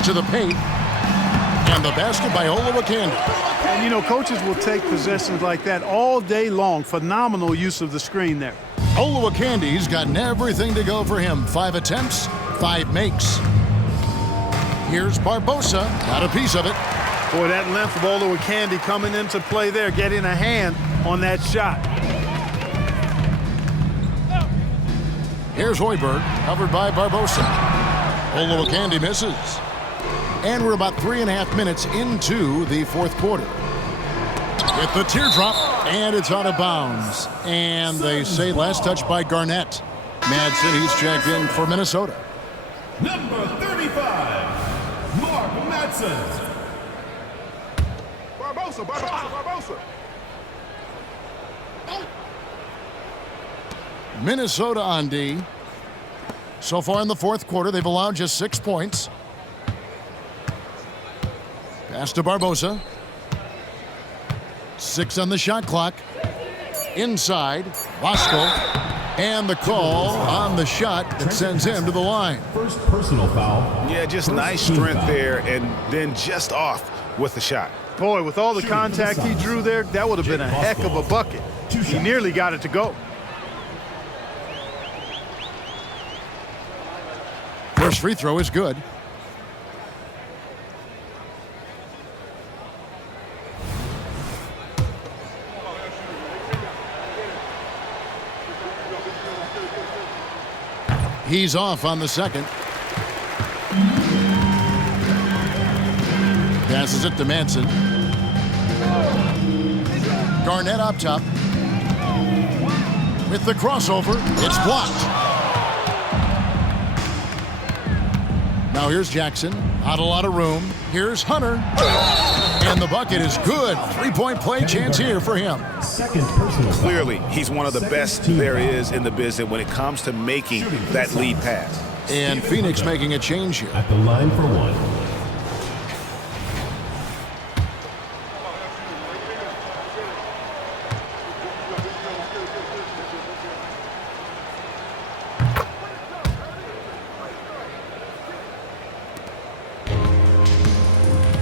To the paint. And the basket by Olowokandi. And, you know, coaches will take possessions like that all day long. Phenomenal use of the screen there. Olowokandi's gotten everything to go for him. 5 attempts, 5 makes. Here's Barbosa. Got a piece of it. Boy, that length of Olowokandi coming into play there, getting a hand on that shot. Here's Hoiberg, covered by Barbosa. Olowokandi misses. And we're about 3.5 minutes into the fourth quarter. With the teardrop, and it's out of bounds. And they say last touch by Garnett. Madsen, he's checked in for Minnesota. Number 35, Mark Madsen. Barbosa. Minnesota on D. So far in the fourth quarter, they've allowed just 6 points. Pass to Barbosa. 6 on the shot clock. Inside, Bosco. And the call on the shot that sends him to the line. First personal foul. Yeah, just nice strength there, and then just off with the shot. Boy, with all the contact he drew there, that would have been a heck of a bucket. He nearly got it to go. First free throw is good. He's off on the second. Passes it to Madsen. Garnett up top. With the crossover, it's blocked. Now here's Jackson. Not a lot of room. Here's Hunter. And the bucket is good. 3-point play chance here for him. Second personal. Clearly, he's one of the best there is in the business when it comes to making that lead pass. And Phoenix making a change here. At the line for one.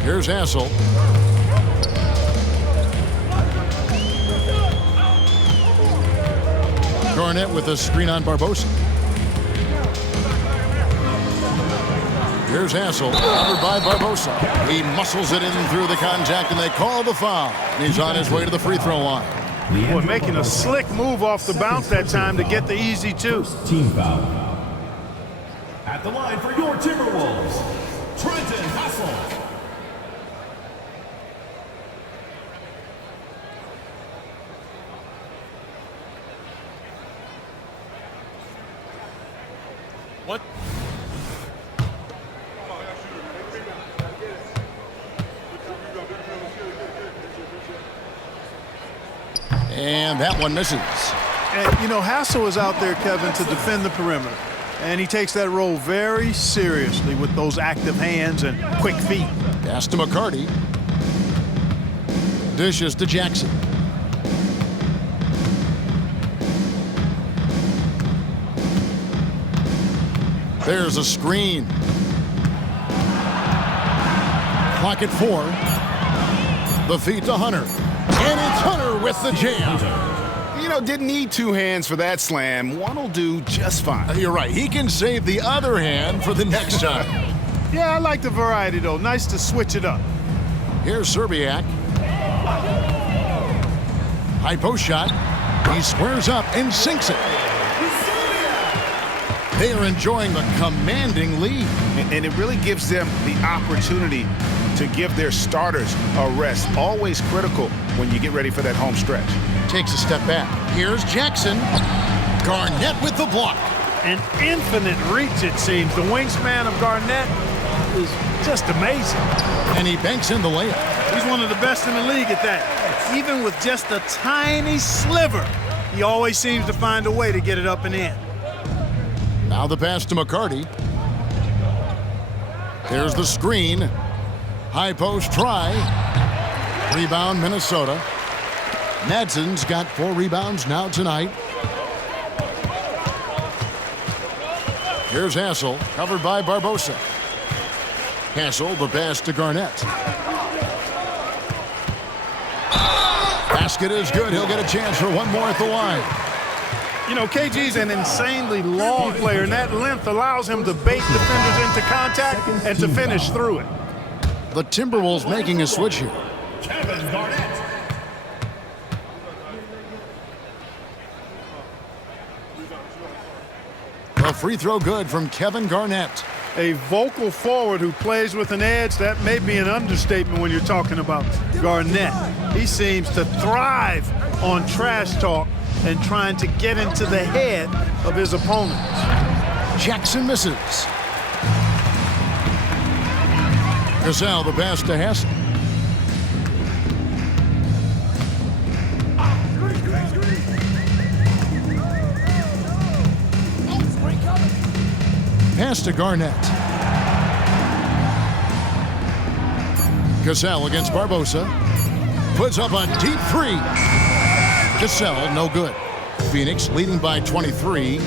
Here's Hassel. Garnett with a screen on Barbosa. Here's Hassel, covered by Barbosa. He muscles it in through the contact, and they call the foul. And he's on his way to the free throw line. Boy, making a slick move off the bounce that time to get the easy two. Team foul. At the line for your Timberwolves, Trenton Hassel. What? And that one misses. And, you know, Hassel is out there, Kevin, to defend the perimeter. And he takes that role very seriously with those active hands and quick feet. Pass to McCarty. Dishes to Jackson. There's a screen. Clock at 4. The feed to Hunter. And it's Hunter with the jam. You know, didn't need two hands for that slam. One will do just fine. You're right. He can save the other hand for the next time. Yeah, I like the variety, though. Nice to switch it up. Here's Serbiak. High post shot. He squares up and sinks it. They are enjoying the commanding lead. And it really gives them the opportunity to give their starters a rest. Always critical when you get ready for that home stretch. Takes a step back. Here's Jackson. Garnett with the block. An infinite reach, it seems. The wingspan of Garnett is just amazing. And he banks in the layup. He's one of the best in the league at that. Even with just a tiny sliver, he always seems to find a way to get it up and in. Now the pass to McCarty. There's the screen. High post try. Rebound Minnesota. Madsen's got 4 rebounds now tonight. Here's Hassel, covered by Barbosa. Hassel, the pass to Garnett. Basket is good. He'll get a chance for one more at the line. You know, KG's an insanely long player, and that length allows him to bait defenders into contact and to finish through it. The Timberwolves making a switch here. Kevin Garnett. A free throw good from Kevin Garnett. A vocal forward who plays with an edge, that may be an understatement when you're talking about Garnett. He seems to thrive on trash talk and trying to get into the head of his opponents. Jackson misses. Gasol, the pass to Hassel. Pass to Garnett. Gasol against Barbosa. Puts up a deep 3. Gasol, no good. Phoenix leading by 23.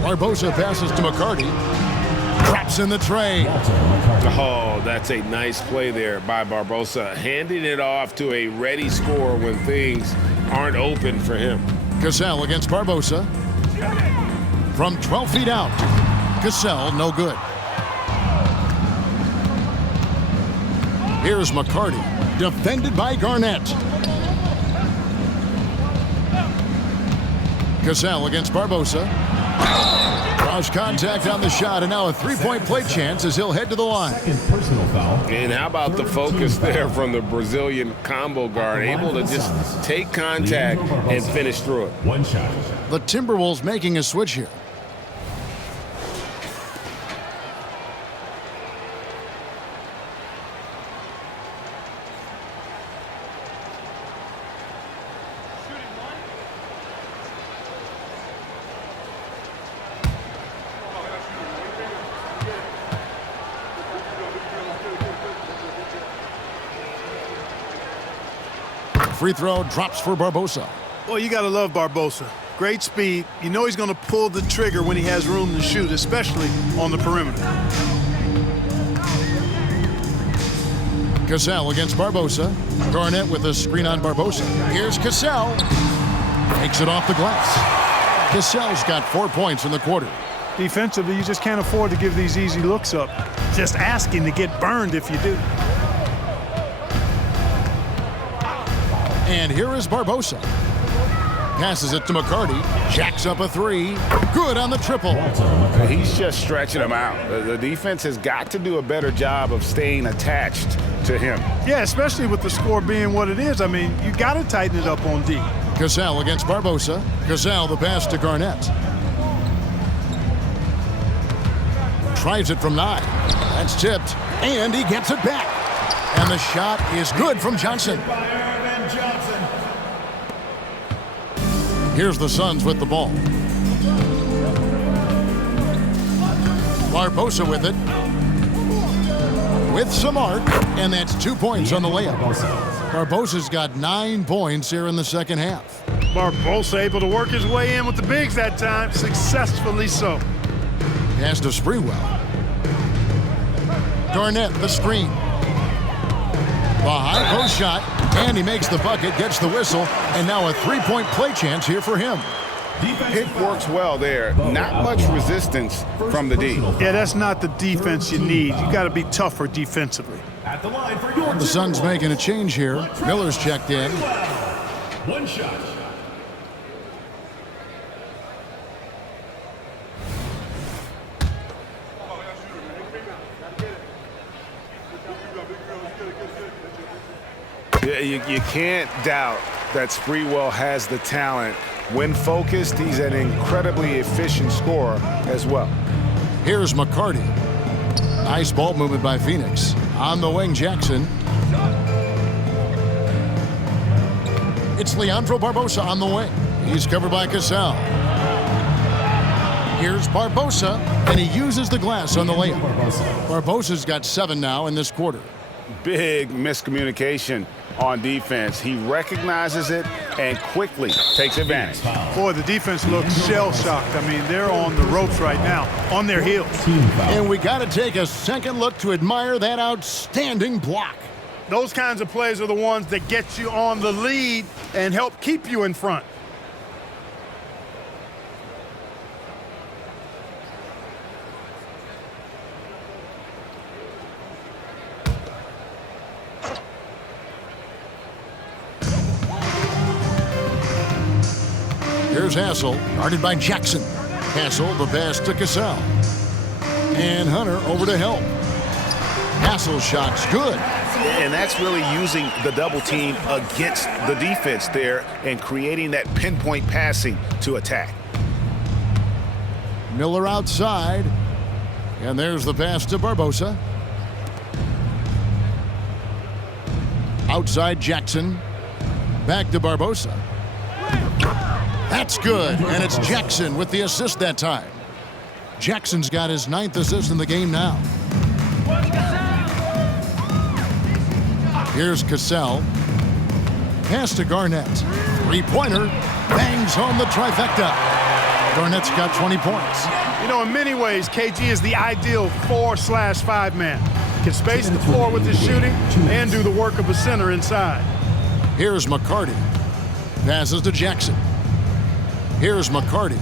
Barbosa passes to McCarty. Traps in the tray. Oh, that's a nice play there by Barbosa. Handing it off to a ready scorer when things aren't open for him. Gasol against Barbosa. From 12 feet out. Gasol, no good. Here's McCarty. Defended by Garnett. Gasol against Barbosa. Cross contact on the shot, and now a three-point play chance as he'll head to the line. Personal foul. And how about the focus there from the Brazilian combo guard, able to just take contact and finish through it. One shot. The Timberwolves making a switch here. Free throw drops for Barbosa. Well, you got to love Barbosa. Great speed. You know he's going to pull the trigger when he has room to shoot, especially on the perimeter. Gasol against Barbosa. Garnett with a screen on Barbosa. Here's Gasol. Takes it off the glass. Gasol's got 4 points in the quarter. Defensively, you just can't afford to give these easy looks up. Just asking to get burned if you do. And here is Barbosa. Passes it to McCarty. Jacks up a 3. Good on the triple. He's just stretching them out. The defense has got to do a better job of staying attached to him. Yeah, especially with the score being what it is. I mean, you got to tighten it up on D. Gasol against Barbosa. Gasol the pass to Garnett. Tries it from 9. That's tipped. And he gets it back. And the shot is good from Johnson. Here's the Suns with the ball. Barbosa with it. With some arc, and that's 2 points on the layup. Barbosa's got 9 points here in the second half. Barbosa able to work his way in with the bigs that time, successfully so. Pass to Sprewell. Garnett, the screen. The high post shot, and he makes the bucket, gets the whistle, and now a three-point play chance here for him. Pick works well there. Not much resistance from the D. Yeah, that's not the defense you need. You got to be tougher defensively. At the line for your The Suns making a change here. Miller's checked in. one shot. You can't doubt that Sprewell has the talent. When focused, he's an incredibly efficient scorer as well. Here's McCarty. Nice ball movement by Phoenix. On the wing, Jackson. It's Leandro Barbosa on the wing. He's covered by Cassell. Here's Barbosa, and he uses the glass on the layup. Barbosa's got 7 now in this quarter. Big miscommunication on defense. He recognizes it and quickly takes advantage. Boy, the defense looks shell-shocked. I mean, they're on the ropes right now, on their heels. And we got to take a second look to admire that outstanding block. Those kinds of plays are the ones that get you on the lead and help keep you in front. Here's Hassel, guarded by Jackson. Hassel, the pass to Cassell. And Hunter over to help. Hassel's shot's good. And that's really using the double team against the defense there and creating that pinpoint passing to attack. Miller outside. And there's the pass to Barbosa. Outside Jackson. Back to Barbosa. That's good, and it's Jackson with the assist that time. Jackson's got his 9th assist in the game now. Here's Cassell. Pass to Garnett. Three-pointer. Bangs home the trifecta. Garnett's got 20 points. You know, in many ways, KG is the ideal 4/5 man. Can space the floor with his shooting and do the work of a center inside. Here's McCarty. Passes to Jackson. Here's McCarty.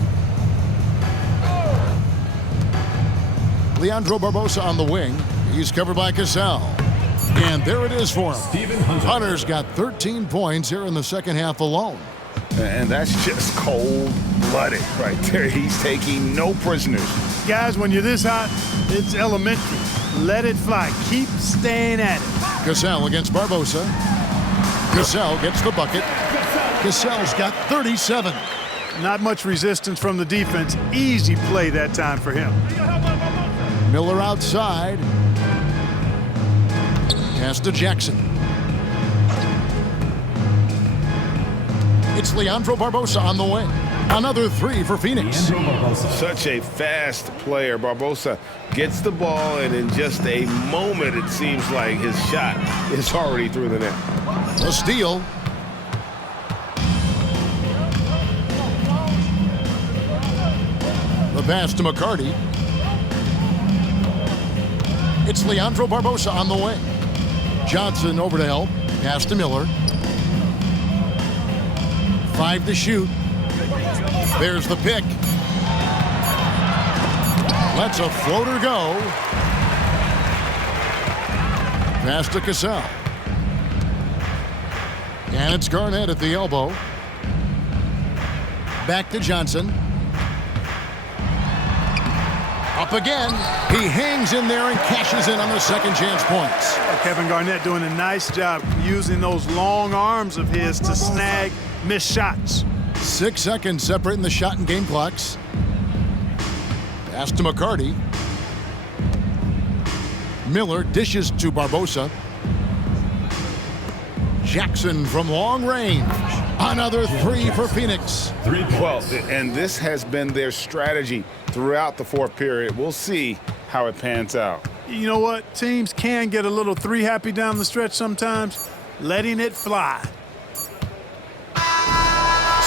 Leandro Barbosa on the wing. He's covered by Cassell. And there it is for him. Hunter's got 13 points here in the second half alone. And that's just cold-blooded right there. He's taking no prisoners. Guys, when you're this hot, it's elementary. Let it fly. Keep staying at it. Cassell against Barbosa. Cassell gets the bucket. Cassell's got 37. Not much resistance from the defense. Easy play that time for him. Miller outside. Pass to Jackson. It's Leandro Barbosa on the wing. Another 3 for Phoenix. Such a fast player. Barbosa gets the ball, and in just a moment, it seems like his shot is already through the net. A steal. The pass to McCarty. It's Leandro Barbosa on the wing. Johnson over to help. Pass to Miller. 5 to shoot. There's the pick. Lets a floater go. Pass to Cassell. And it's Garnett at the elbow. Back to Johnson. Up again. He hangs in there and cashes in on the second chance points. Kevin Garnett doing a nice job using those long arms of his to snag missed shots. 6 seconds separating the shot and game clocks. Pass to McCarty. Miller dishes to Barbosa. Jackson from long range. Another 3 for Phoenix. Well, and this has been their strategy throughout the fourth period. We'll see how it pans out. You know what? Teams can get a little three happy down the stretch sometimes. Letting it fly.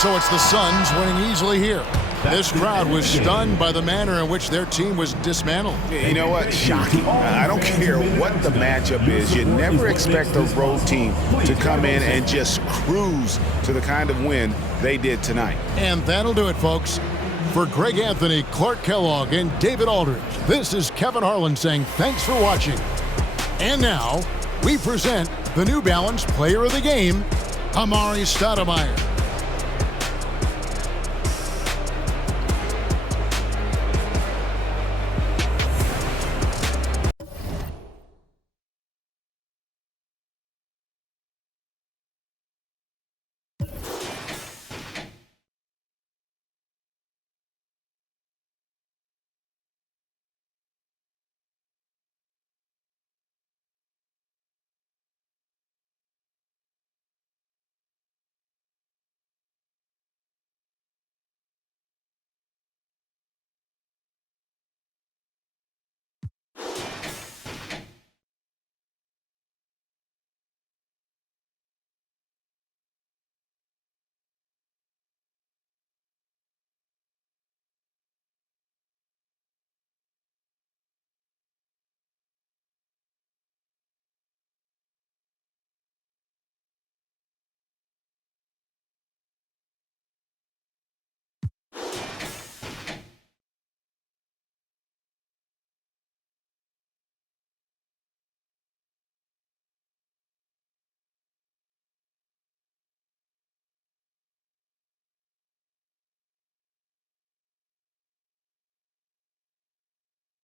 So it's the Suns winning easily here. This crowd was stunned by the manner in which their team was dismantled. You know what? Shocking. I don't care what the matchup is. You never expect a road team to come in and just cruise to the kind of win they did tonight. And that'll do it, folks. For Greg Anthony, Clark Kellogg, and David Aldridge, this is Kevin Harlan saying thanks for watching. And now, we present the New Balance Player of the Game, Amari Stoudemire.